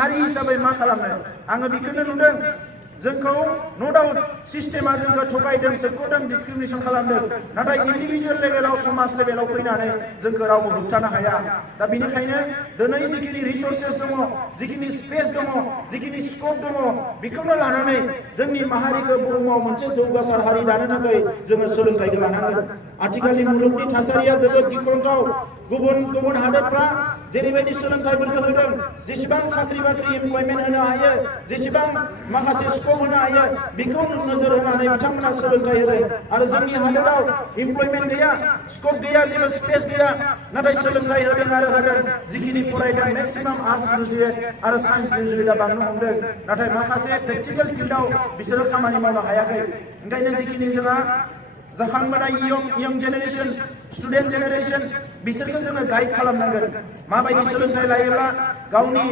हारि हिसाबै मा खालामनो आङो बेखौनो नुदों जोंखौ नो डाउट सिस्टेमा जोंखौ थगायदों सोरखौदों डिसक्रिमिनेसन खालामदों नाथाय इन्डिभिजुअल लेभेलाव समाज लेभेलाव फैनानै जोंखौ रावबो होबथानो हाया दा बेनिखायनो दिनै जिखिनि रिसोर्सेस दङ जिखिनि स्पेस दङ जिखिनि स्कोप दङ बेखौनो लानानै जोंनि माहारिखौ बुहुमाव मोनसे जौगासार हारि दानो थाखाय जोङो सोलोंथाइखौ लानांगोन आथिखालनि मुलुगनि थासारिया जोबोद गिख्रंथाव गुबुन हादोरफ्रा जेरैबायदि सोलोंथाइफोरखौ होदों जेसेबां साख्रि बाख्रि एमप्लयमेन्ट होनो हायो जेसेबां माखासे स्कोप होनो हायो बेखौ नोजोर होनानै बिथांमोना सोलोंथाइ होदों आरो जोंनि हादोराव एमप्लयमेन्ट गैया स्कोप गैया जेबो स्पेस गैया नाथाय सोलोंथाइ होदों आरो होदों जिखिनि फरायदों मेक्सिमाम आर्ट्स ग्रेजुएट आरो साइन्स ग्रेजुएटआ बांनो हमदों नाथाय माखासे प्रेक्टिकल फिल्डआव बिसोरो खामानि मावनो हायाखै ओंखायनो जिखिनि जोंहा जाखांबोनाय यंग जेनेरेशन स्टुडेन्ट जेनेरेशन बिसोरखौ जोङो गाइड खालामनांगोन माबायदि सोलोंथाइ लायोब्ला गावनि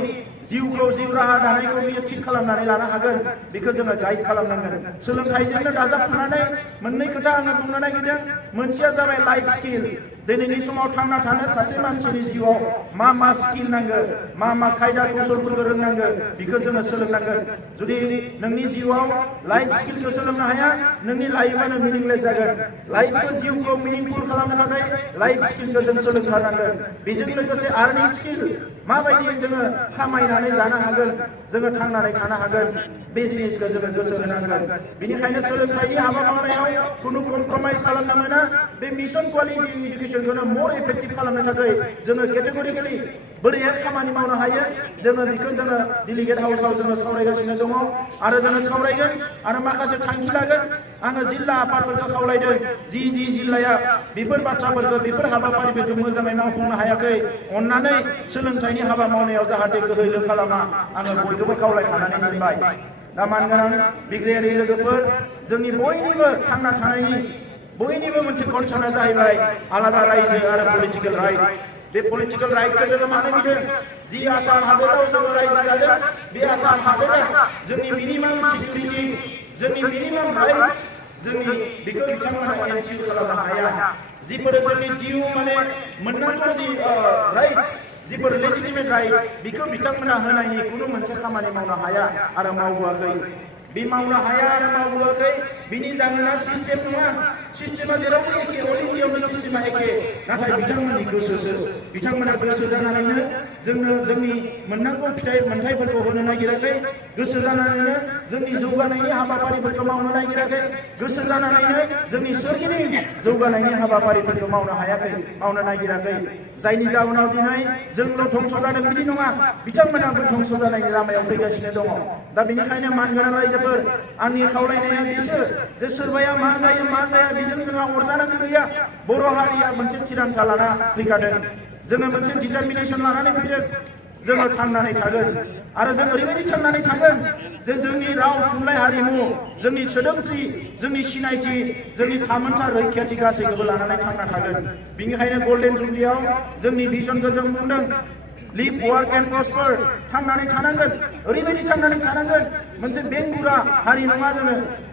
जिउ राहा दानायखौ बियो थिक खालामनानै लानो हागोन बेखौ जोङो गाइड खालामनांगोन सोलोंथाइजोंनो दाजाबफानानै मोननै खोथा आङो बुंनो नागिरदों मोनसेया जाबाय लाइफ स्किल दिनैनि समाव थांना थानो सासे मानसिनि जिउआव मा स्किल नांगौ मा खायदा कौशलफोरखौ रोंनांगौ बेखौ जोङो सोलोंनांगोन जुदि नोंनि जिउआव लाइफ स्किलखौ सोलोंनो हाया नोंनि लाइफआनो मिनिंलेस जागोन लाइफखौ जिउखौ मिनिंफुल खालामनो थाखाय लाइफ स्किलखौ जों सोलोंथारनांगोन बेजों लोगोसे आर्निं स्किल माबायदि जोङो खामायनानै जानो हागोन जोङो थांनानै थानो हागोन बे जिनिसखौ जोङो गोसो होनांगोन बेनिखायनो सोलोंथाइनि हाबा मावनायाव खुनु कमप्रमाइज खालामनो मोना बे मिशन क्वालिटी एडुकेशनखौनो मोर इफेक्टिभ खालामनो थाखाय जोङो केटेगरिकेलि बोरैहाय खामानि मावनो हायो जोङो बेखौ जोङो डेलिगेट हाउसआव जोङो सावरायगासिनो दङ आरो जोङो सावरायगोन आरो माखासे थांखि लागोन आङो जिल्ला आफादफोरखौ खावलायदों जि जिल्लाया बेफोर बाथ्राफोरखौ बेफोर हाबाफारिफोरखौ मोजाङै मावफुंनो हायाखै अन्नानै सोलोंथाइनि हाबा मावनायाव जाहाथे गोहैलो खालामा आङो बयखौबो खावलायखानानै दोनबाय दा मानगोनां बिग्रायारि लोगोफोर जोंनि बयनिबो थांना थानायनि बयनिबो मोनसे कनसार्नआ जाहैबाय आलादा रायजो आरो पलिटिकेल राइट बे पलिटिकेल राइटखौ जोङो मानो बिदों जि आसाम हादोराव जोङो रायजो जादों बे आसाम हादोरा जोंनि मिनिमाम सिकिउरिटि जोंनि मिनिमाम राइट्स जोंनि बेखौ बिथांमोना एनसियर खालामनो हाया जिफोर जोंनि डिउ माने मोननांगौ जि राइट्स जिफोर लेजिटिमेट राइट बेखौ बिथांमोना होनायनि खुनु मोनसे खामानि मावनो हाया आरो मावबोआखै बे मावनो हाया आरो मावबोआखै बिनि जाहोना सिस्टेम नङा सिस्टेमा जेरावबो एखे अल इन्डियायावनो सिस्टेमा एखे नाथाय बिथांमोननि गोसोसो बिथांमोना गोसो जानानैनो जोंनो जोंनि मोननांगौ मोनथायफोरखौ होनो नागिराखै गोसो जानानैनो जोंनि जौगानायनि हाबाफारिफोरखौ मावनो नागिराखै गोसो जानानैनो जोंनि सोरगिदिं जौगानायनि हाबाफारिफोरखौ मावनो हायाखै मावनो नागिराखै जायनि जाहोनाव दिनै जोंल' धंस जादों बिदि नङा बिथांमोनाबो धंस जानायनि लामायाव फैगासिनो दङ दा बेनिखायनो मानगोनां रायजोफोर आंनि खावलायनाया बिसोर जे सोरबाया मा जायो मा जाया बेजों जोंहा अरजानांगौ गैया बर' हारिया मोनसे थिरांथा लाना फैखादों जोङो मोनसे डिटारमिनेसन लानानै फैदों जोङो थांनानै थागोन आरो जों ओरैबायदि थांनानै थागोन जे जोंनि राव थुनलाइ हारिमु जोंनि सोदोमस्रि जोंनि सिनायथि जोंनि थामोनथा रैखाथि गासैखौबो लानानै थांना थागोन बेनिखायनो गल्डेन जुबलियाव जोंनि भिजनखौ जों बुंदों लिभ वार्क एन्ड प्रस्पार थांनानै थानांगोन ओरैबायदि थांनानै थानांगोन मोनसे बेंगुरा हारि नङा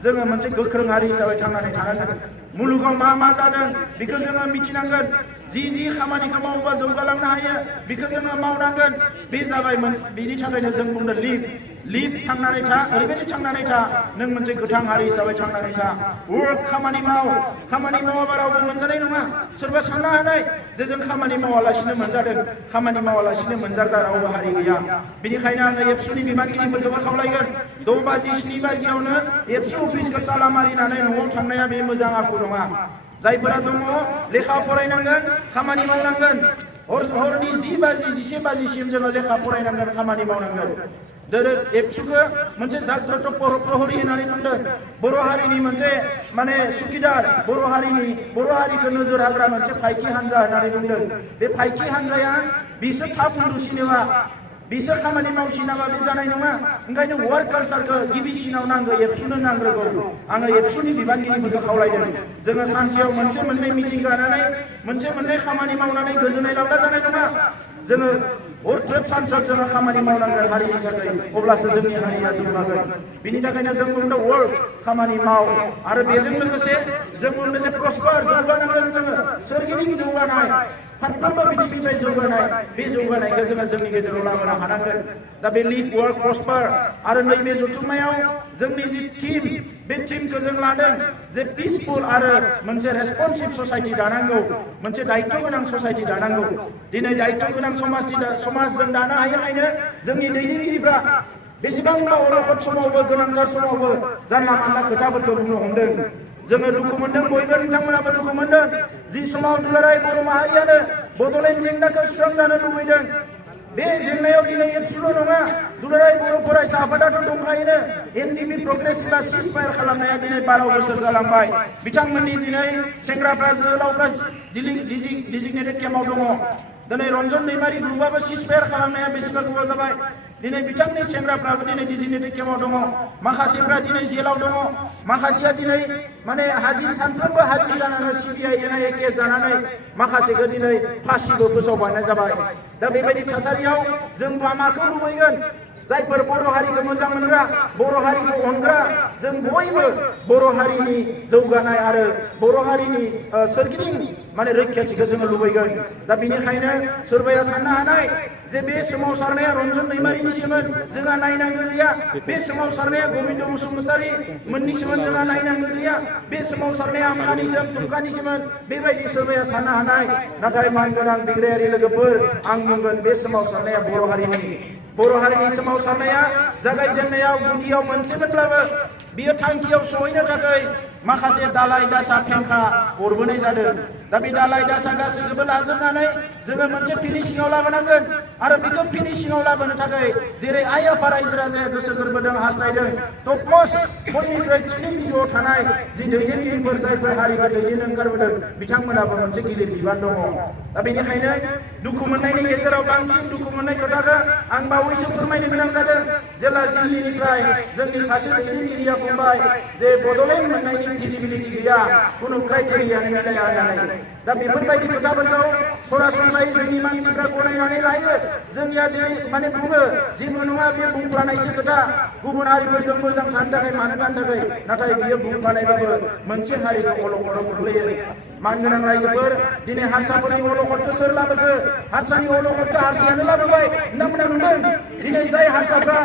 जोङो मोनसे गोख्रों हारि हिसाबै थांनानै थानांगोन मुलुगाव मा जादों बेखौ जोङो मिथिनांगोन जि खामानिखौ मावोबा जौगालांनो हायो बेखौ जोङो मावनांगोन बे जाबाय बेनि थाखायनो जों बुंदों लिभ थांनानै था ओरैबायदि थांनानै था नों मोनसे गोथां हारि हिसाबै थांनानै था वर्क खामानि मावाबा रावबो मोनजानाय नङा सोरबा साननो हानाय जे जों खामानि मावालासिनो मोनजादों खामानि मावालासिनो मोनजाग्रा रावबो हारि गैया बेनिखायनो आङो एबसुनि बिबानगिरिफोरखौबो खावलायगोन 6 बाजि 7 बाजियावनो एबसु अफिसखौ ताला मारिनानै न'आव थांनाया बे मोजां आखु नङा जायफोरा दङ लेखा फरायनांगोन खामानि मावनांगोन हरनि 10 बाजि 11 बाजिसिम जोङो लेखा फरायनांगोन खामानि मावनांगोन एबसुखौ मोनसे जाग्रत प्रहरी होननानै बुंदों बर' हारिनि मोनसे माने सुखिदार बर' हारिखौ नोजोर होग्रा मोनसे फायखि हान्जा होननानै बुंदों बे फायखि हान्जाया बिसोर थाब उन्दुसिनोबा बिसोर खामानि मावसिनाबा बे जानाय नङा ओंखायनो वार्क कालचारखौ गिबिसिनाव नांगौ एबसुनो नांग्रोगौ आङो एबसुनि बिबानगिरिफोरखौ खावलायदों जोङो सानसेयाव मोनसे मोननै मिटिं गानानै मोनसे मोननै खामानि मावनानै गोजोननाय लाब्ला जानाय नङा जोङो हरथ्रोब सानथ्रोब जोङो खामानि मावनांगोन हारिनि थाखाय अब्लासो जोंनि हारिया जौगागोन बिनि थाखायनो जों बुंदों वर्क खामानि माव आरो बेजों लोगोसे जों बुंदों जे प्रस्पार जौगानांगोन जोङो सोरगिदिं जौगानाय फारफ्रोमबो बिथिंनिफ्राय जौगानाय बे जौगानायखौ जोङो जोंनि गेजेराव लाबोनो हानांगोन दा बे लिभ वर्क प्रस्पार आरो नैबे जथुम्मायाव जोंनि जि टीम बे टीमखौ जों लादों जे पिसफुल आरो मोनसे रेसपन्सिभ ससाइटि दानांगौ मोनसे दायित्व गोनां ससाइटि दानांगौ दिनै दायित्व गोनां समाज जों दानो हायोखायनो जोंनि दैदेनगिरिफ्रा बेसेबांबा अलखद समावबो गोनांथार समावबो जानला मानला खोथाफोरखौ बुंनो हमदों जोङो दुखु मोनदों बयबो नोंथांमोनाबो दुखु मोनदों जि समाव दुलाराय बर' माहारियानो बड'लेण्ड जेंनाखौ सुस्रांजानो लुबैदों बे जेंनायाव दिनै एबसुल' नङा दुलाराय बर' फरायसा आफादाथ' दंखायोनो एनडिपि प्रग्रेसिभआ सिजफायार खालामनाया दिनै 12 बोसोर जालांबाय बिथांमोननि दिनै सेंग्राफ्रा जोहोलावफ्रा डिजिगनेटेड केम्पआव दङ दिनै रन्जन दैमारि ग्रुपआबो सिजफायार खालामनाया बेसेबा गोबाव जाबाय दिनै बिथांनि सेंग्राफ्राबो दिनै डिजिगनेटेड केम्पआव दङ माखासेफ्रा दिनै जेलाव दङ माखासेया दिनै माने हाजिर सानफ्रोमबो हाजिर जानानै सिबिआइ एनआइए केस जानानै माखासेखौ दिनै फासिबो फोसावबानो जाबाय दा बेबायदि थासारियाव जों माखौ लुबैगोन जायफोर बर' हारिखौ मोजां मोनग्रा बर' हारिखौ अनग्रा जों बयबो बर' हारिनि जौगानाय आरो बर' हारिनि सोरगिदिं माने रैखाथिखौ जोङो लुबैगोन दा बेनिखायनो सोरबाया साननो हानाय जे बे सोमावसारनाया रन्जन दैमारिनिसोमोन जोंहा नायनांगौ गैया बे सोमावसारनाया गबिन्द बसुमतारी मोननिसोमोन जोंहा नायनांगौ गैया बे सोमावसारनाया आमखानिसोमोन तुमखानिसोमोन बेबायदि सोरबाया साननो हानाय नाथाय मानगोनां बिग्रायारि लोगोफोर आं बुंगोन बे सोमावसारनाया बर' हारिनि सोमावसारनाया जागायजेननायाव गुदियाव मोनसेमोनब्लाबो बियो थांखियाव सहैनो थाखाय माखासे दालाय दासा फेंखा हरबोनाय जादों दा बे दालाय दासा गासैखौबो लाजोबनानै जोङो मोनसे फिनिशिंआव लाबोनांगोन आरो बेखौ फिनिशिंआव लाबोनो थाखाय जेरै आइ आफा रायजो राजाया गोसो गोरबोदों हास्थायदों टपमस्ट बयनिख्रुइ थिखिनि बिजौआव थानाय जि दैदेनगिरिफोर जायफोर हारिखौ दैदेननो ओंखारबोदों बिथांमोनाबो मोनसे गिदिर बिबान दङ दा बेनिखायनो दुखु मोननायनि गेजेराव बांसिन दुखु मोननाय खोथाखौ आं बावैसो फोरमायनो गोनां जादों जेब्ला दिल्लीनिफ्राय जोंनि सासे दैदेनगिरिया बुंबाय जे बड'लेण्ड मोननायनि फिजिबिलिटि गैया खुनु क्राइटेरियानि मिलाया होननानै दा बेफोरबायदि खोथाफोरखौ सरासनस्रायै जोंनि मानसिफ्रा गनायनानै लायो जोंनिया जेरै माने बुङो जेबो नङा बे बुंफ्लानायसो खोथा गुबुन हारिफोरजों मोजां थानो थाखाय मानो थानो थाखाय नाथाय बियो बुंफ्लानायबाबो मोनसे हारिखौ अलखदाव गोग्लैयो मानगोनां रायजोफोर दिनै हारसाफोरनि अलखदखौ सोर लाबोखो हारसानि अलखदखौ हारसायानो लाबोबाय नोंथांमोना नुदों दिनै जाय हारसाफ्रा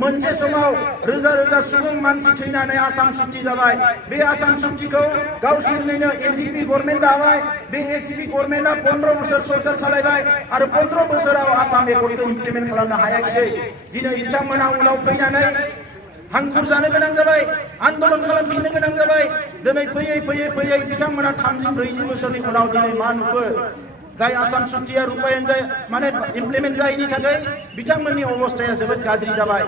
मोनसे समाव रोजा रोजा सुबुं मानसि थैनानै आसाम सुक्ति जाबाय बे आसाम सुक्तिखौ गावसोरनिनो एजिपि गभर्नमेन्ट दाबाय बे एजिपि गभर्नमेन्टआ 15 बोसोर सरकार सालायबाय आरो 15 बोसोराव आसाम एकर्डखौ इमप्लिमेन्ट खालामनो हायाखिसै दिनै बिथांमोना उनाव फैनानै हांखुर जानो गोनां जाबाय आन्दोलन खालामफिननो गोनां जाबाय दिनै फैयै फैयै फैयै बिथांमोना 30-40 बोसोरनि उनाव दिनै मा नुखो जाय आसाम सुक्तिया रूपायन जाय माने इमप्लिमेन्ट जायैनि थाखाय बिथांमोननि अबस्थाया जोबोद गाज्रि जाबाय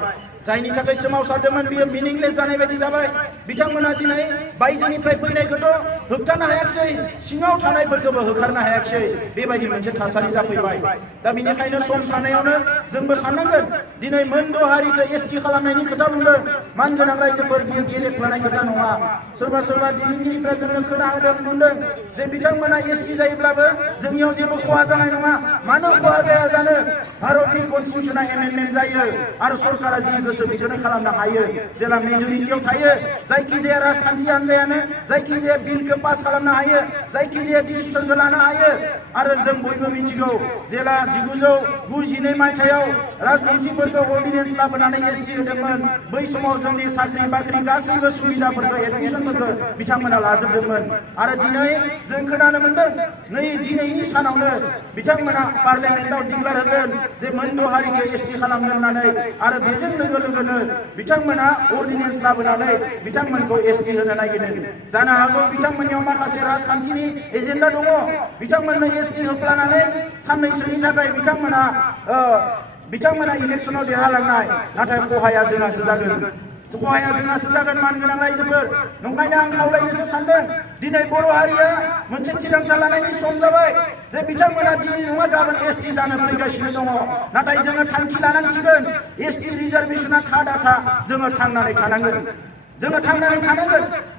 जायनि थाखाय सोमावसारदोंमोन बियो मिनिंलेस जानाय बायदि जाबाय बिथांमोना दिनै बायजोनिफ्राय फैनायखौथ' होबथानो हायाखिसै सिङाव थानायफोरखौबो होखारनो हायाखिसै बेबायदि मोनसे थासारि जाफैबाय दा बेनिखायनो सम थानायावनो जोंबो साननांगोन दिनै मोनद' हारिखौ एसटि खालामनायनि खोथा बुंदों मानगोनां रायजोफोर बियो गेलेफ्लानाय खोथा नङा सोरबा सोरबा दैदेनगिरिफ्रा जोंनो खोनाहोदों बुंदों जे बिथांमोना एसटि जायोब्लाबो जोंनियाव जेबो खहा जानाय नङा मानो खहा जाया जानो भारतनि कनस्टिटिउसना एमेन्डमेन्ट जायो आरो सरकारा जि गोसो बेखौनो खालामनो हायो जेला मेजरिटियाव थायो जायखिजाया राजखान्थि हान्जायानो जायखिजाया बिलखौ पास खालामनो हायो जायखिजाया डिसिसनखौ लानो हायो आरो जों बयबो मिथिगौ जेला 1992 मायथाइयाव राजबंशीफोरखौ अर्डिनेन्स लाबोनानै एसटि होदोंमोन बै समाव जोंनि साख्रि बाख्रि गासैबो सुबिदाफोरखौ एडमिसनफोरखौ बिथांमोना लाजोबदोंमोन आरो दिनै जों खोनानो मोन्दों नै दिनैनि सानावनो बिथांमोना पार्लियामेन्टआव डिक्लार होगोन जे मोनद' हारिखौ एसटि खालामगोन होननानै आरो बेजों लोगो लोगोनो बिथांमोना अर्डिनेन्स लाबोनानै बिथांमोनखौ एसटि होनो नागिरदों जानो हागौ बिथांमोननियाव माखासे राजखान्थिनि एजेन्डा दङ बिथांमोननो एसटि होफ्लानानै साननैसोनि थाखाय बिथांमोना इलेक्सनाव देरहालांनाय नाथाय खहाया जोंहासो जागोन मानगोनां रायजोफोर नंखायनो आं खावलायनोसो सानदों दिनै बर' हारिया मोनसे थिरांथा लानायनि सम जाबाय जे बिथांमोना दिनै नङा गाबोन एसटि जानो फैगासिनो दङ नाथाय जोङो थांखि लानांसिगोन एसटि रिजार्भेसना था जोङो थांनानै थानांगोन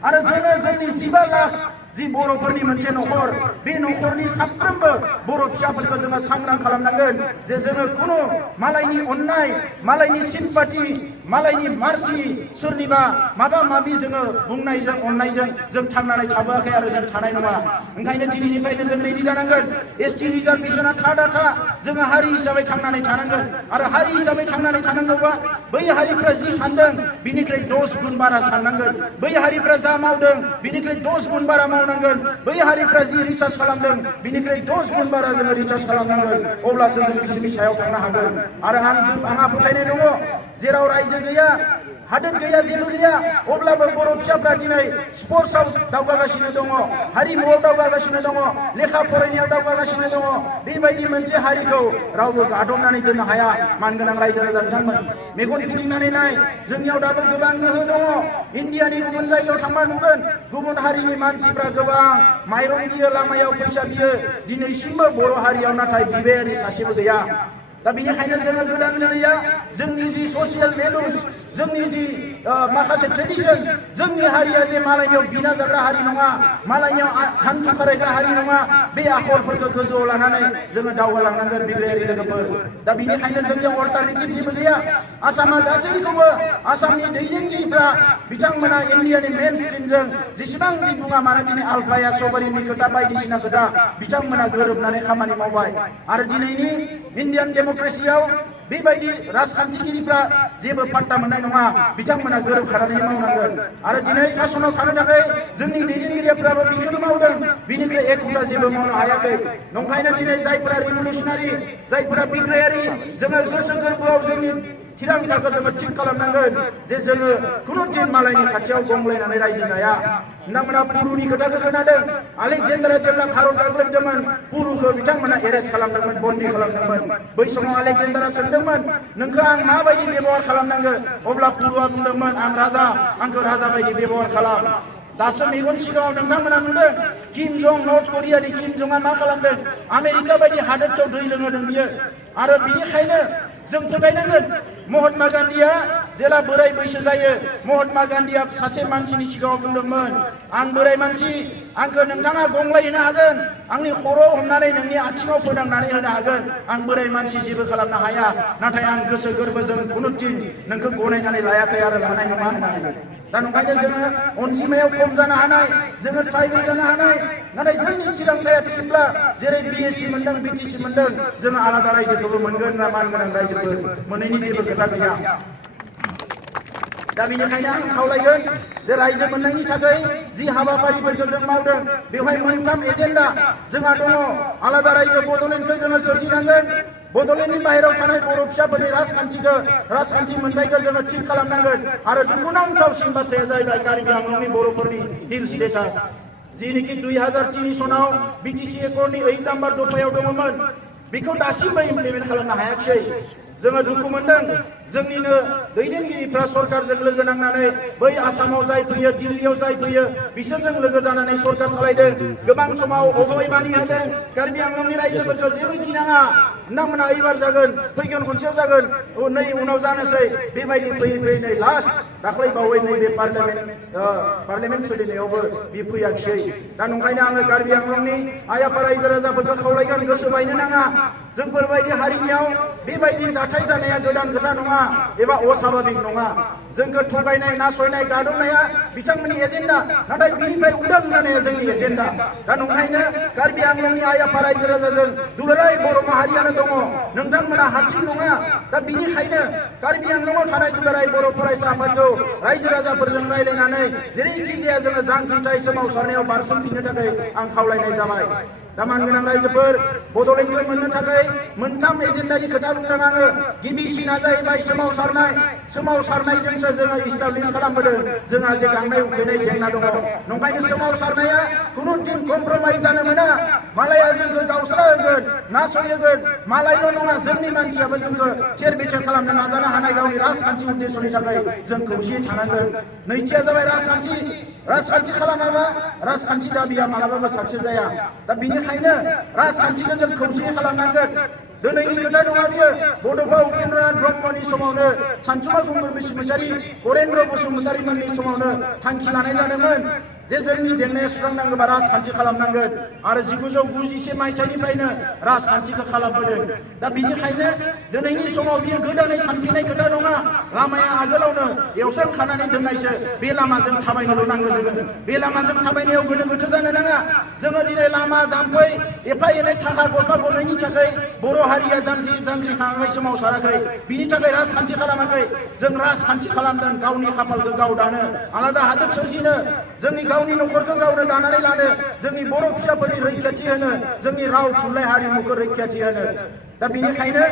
आरो जोङो जोंनि 15 लाख जि बर'फोरनि मोनसे नखर बे नखरनि साफ्रोमबो बर' फिसाफोरखौ जोङो सांग्रां खालामनांगोन जे जोङो खुनु मालायनि अननाय मालायनि सिम्पाथि मालायनि मार्सि सोरनिबा माबा माबि जोङो बुंनायजों अननायजों जों थांनानै थाबोआखै आरो जों थानाय नङा ओंखायनो दिनैनिफ्रायनो जों रेडि जानांगोन एसटि रिजार्भेशना था जोङो हारि हिसाबै थांनानै थानांगोन आरो हारि हिसाबै थांनानै थानांगौबा बै हारिफ्रा जि सानदों बिनिख्रुइ 10 गुन बारा साननांगोन बै हारिफ्रा जा मावदों बिनिख्रुइ 10 गुन बारा मावनांगोन बै हारिफ्रा जि रिसार्च खालामदों बिनिख्रुइ 10 गुन बारा जोङो रिसार्च खालामनांगोन अब्लासो जों बिसोरनि सायाव थांनो हागोन आरो आंहा फोथायनाय दङ जेराव रायजो गैया हादोर गैया जेबो गैया अब्लाबो बर' फिसाफ्रा दिनै स्पर्ट्सआव दावगागासिनो दङ हारिमुआव दावगागासिनो दङ लेखा फरायनायाव दावगागासिनो दङ बेबायदि मोनसे हारिखौ रावबो गादबनानै दोननो हाया मानगोनां रायजो राजा बिथांमोन मेगन फिदिंनानै नाय जोंनियाव दाबो गोबां गोहो दङ इन्डियानि गुबुन जायगायाव थांबा नुगोन गुबुन हारिनि मानसिफ्रा गोबां माइरं बियो लामायाव फैसा बियो दिनैसिमबो बर' हारियाव नाथाय बिबायारि सासेबो गैया दा बेनिखायनो जोङो गोदान जोलैया जोंनि जि ससियेल भेलुस जोंनि जि माखासे ट्रेडिशन जोंनि हारिया जे मालायनियाव बिना जाग्रा हारि नङा मालायनियाव हान्थु खारायग्रा हारि नङा बे आखलफोरखौ गोजौआव लानानै जोङो दावगालांनांगोन बिग्रायारि लोगोफोर दा बेनिखायनो जोंनियाव अल्टारनेटिभ जेबो गैया आसामा गासैखौबो आसामनि दैदेनगिरिफ्रा बिथांमोना इन्डियानि मेन स्ट्रिमजों जेसेबां जि बुङा मानो दिनै आलफाया सबारिनि खोथा बायदिसिना खोथा बिथांमोना गोरोबनानै खामानि मावबाय आरो दिनैनि इन्डियान डेम'क्रेसियाव बेबायदि राजखान्थिगिरिफ्रा जेबो पात्ता मोननाय नङा बिथांमोना गोरोबखानानै मावनांगोन आरो दिनै सासनाव थानो थाखाय जोंनि दैदेनगिरिफ्राबो बेखौनो मावदों बिनिफ्राय एक घन्टा जेबो मावनो हायाखै नंखायनो दिनै जायफोरा रिभलिउसनारि जायफोरा बिग्रायारि जोङो गोसो गोरबोआव जोंनि थिरांथाखौ जोङो थिग खालामनांगोन जे जोङो खुनु दिन मालायनि खाथियाव गंग्लायनानै रायजो जाया बिथांमोना पुरुनि खोथाखौ खोनादों आलेकजेन्डारा जेब्ला भारत गाग्लोबदोंमोन पुरुखौ बिथांमोना एरेस्ट खालामदोंमोन बन्दी खालामदोंमोन बै समाव आलेकजेन्डारा सोंदोंमोन नोंखौ आं माबायदि बेबहार खालामनांगौ अब्ला पुरुआ बुंदोंमोन आं राजा आंखौ राजा बायदि बेबहार खालाम दासो मेगन सिगाङाव नोंथांमोना नुदों किम जं नर्थ करियानि किम जंआ मा खालामदों आमेरिका बायदि हादोरखौ दै लोंहोदों बियो आरो बिनिखायनो जों फोथायनांगोन महात्मा गान्धीया जेला बोराय बैसो जायो महात्मा गान्धीया सासे मानसिनि सिगाङाव बुंदोंमोन आं बोराय मानसि आंखौ नोंथाङा गंग्लायहोनो हागोन आंनि खर'आव हमनानै नोंनि आथिङाव फोनांनानै होनो हागोन आं बोराय मानसि जेबो खालामनो हाया नाथाय आं गोसो गोरबोजों खुनु दिन नोंखौ गनायनानै लायाखै आरो लानाय नङा होननानै दा नंखायनो जोङो अनजिमायाव खम जानो हानाय जोङो ट्राइबेल जानो हानाय नाथाय जोंनि थिरांथाया थिगब्ला जेरै बिएससि मोनदों बिटिसि मोनदों जोङो आलादा रायजोखौबो मोनगोन ना मानगोनां रायजोफोर मोनैनि जेबो खोथा गैया दा बेनिखायनो आं खावलायगोन जे रायजो मोननायनि थाखाय जि हाबाफारिफोरखौ जों मावदों बेवहाय मोनथाम एजेन्डा जोंहा दङ आलादा रायजो बड'लेण्डखौ जोङो सोरजिनांगोन बड'लेण्डनि बाहेरायाव थानाय बर' फिसाफोरनि राजखान्थि मोनथायखौ जोङो थिग खालामनांगोन आरो दुखुनांथावसिन बाथ्राया जाहैबाय कार्बि आंलंनि बर'फोरनि हिल स्टेटास जिनिखि 2003 सनाव बिटिसि एकर्डनि 8 नाम्बार दफायाव दङमोन बेखौ दासिमबो इमप्लिमेन्ट खालामनो हायाखै जोङो दुखु मोनदों जोंनिनो दैदेनगिरिफ्रा सरकारजों लोगो नांनानै बै आसामाव जाय फैयो दिल्लीयाव जाय फैयो बिसोरजों लोगो जानानै सरकार सालायदों गोबां समाव अजयबानि होदों कार्बि आंलंनि रायजोफोरखौ जेबो गिनाङा नोंथांमोना एबार जागोन फैगोन खनसेयाव जागोन नै उनाव जानोसै बेबायदि फैयै फैयै नै लास्ट दाख्लै बावै नैबे पार्लियामेन्ट सोलिनायावबो बे फैयाखिसै दा नंखायनो आङो कार्बि आंलंनि आइ आफा रायजो राजाफोरखौ खावलायगोन गोसो बायनो नाङा जोंफोरबायदि हारिनियाव बेबायदि जाथाय जानाया गोदान खोथा नङा एबा असाभाबिक नङा जोंखौ थगायनाय नासयनाय गादबनाया बिथांमोननि एजेन्डा नाथाय बिनिफ्राय उदां जानाया जोंनि एजेन्डा दा नंखायनो कार्बि आंलंनि आइ आफा रायजो राजाजों दुलाराय बर' माहारियानो दङ नोंथांमोना हारसिं नङा दा बिनिखायनो कार्बि आंलंआव थानाय दुलाराय बर' फरायसा आफादखौ रायजो राजाफोरजों रायज्लायनानै जेरैखि जाया जोङो जांख्रिथाय सोमावसारनायाव बारसोमफिननो थाखाय आं खावलायनाय जाबाय दा मानगोनां रायजोफोर बड'लेण्डखौ मोननो थाखाय मोनथाम एजेन्डानि खोथा बुंदों आङो गिबिसिना जाहैबाय सोमावसारनायजोंसो जोङो इस्टाब्लिश खालामबोदों जोंहा जे गांनाय उखैनाय जेंना दङ नंखायनो सोमावसारनाया खुनु दिन कमप्रमाइज जानो मोना मालाया जोंखौ गावस्रा होगोन नासयहोगोन मालायल' नङा जोंनि मानसियाबो जोंखौ थेर बेथेर खालामनो नाजानो हानाय गावनि राजखान्थि उद्देश्यनि थाखाय जों खौसेयै थानांगोन नैथिया जाबाय राजखान्थि खालामाबा राजखान्थि दाबिया मालाबाबो साक्सेस जाया दा बिनिखायनो राजखान्थिखौ जों खौसेयै खालामनांगोन दिनैनि खोथा नङा बियो बड'फा उपेन्द्रनाथ ब्रह्मनि समावनो सानसुमा गुंगुर बसुमतारी हरेन्द्र बसुमतारी मोननि समावनो थांखि लानाय जादोंमोन जे जोंनि जेंनाया सुस्रांनांगौबा राजखान्थि खालामनांगोन आरो 1991 मायथाइनिफ्रायनो राजखान्थिखौ खालामबोदों। दा बिनिखायनो दिनैनि समाव बियो गोदानै सानफिननाय खोथा नङा। लामाया आगोलावनो एवस्रांखानानै दोननायसो। बे लामाजों थाबायनोल' नांगौ जोङो। बे लामाजों थाबायनायाव गोनो गोथो जानो नाङा। जोङो दिनै लामा जाम्फै एफा एनै थाखा गरफा गरनैनि थाखाय बर' हारिया जांख्रिखाङै सोमावसाराखै। बिनि थाखाय राजखान्थि खालामाखै। जों राजखान्थि खालामदों गावनि खाफालखौ गाव दानो, आलादा हादोर सोरजिनो, जोंनि गावनि न'खरखौ गावनो दानानै लानो, जोंनि बर' फिसाफोरनि रैखाथि होनो, जोंनि राव थुनलाइ हारिमुखौ रैखाथि होनो। दा बिनिखायनो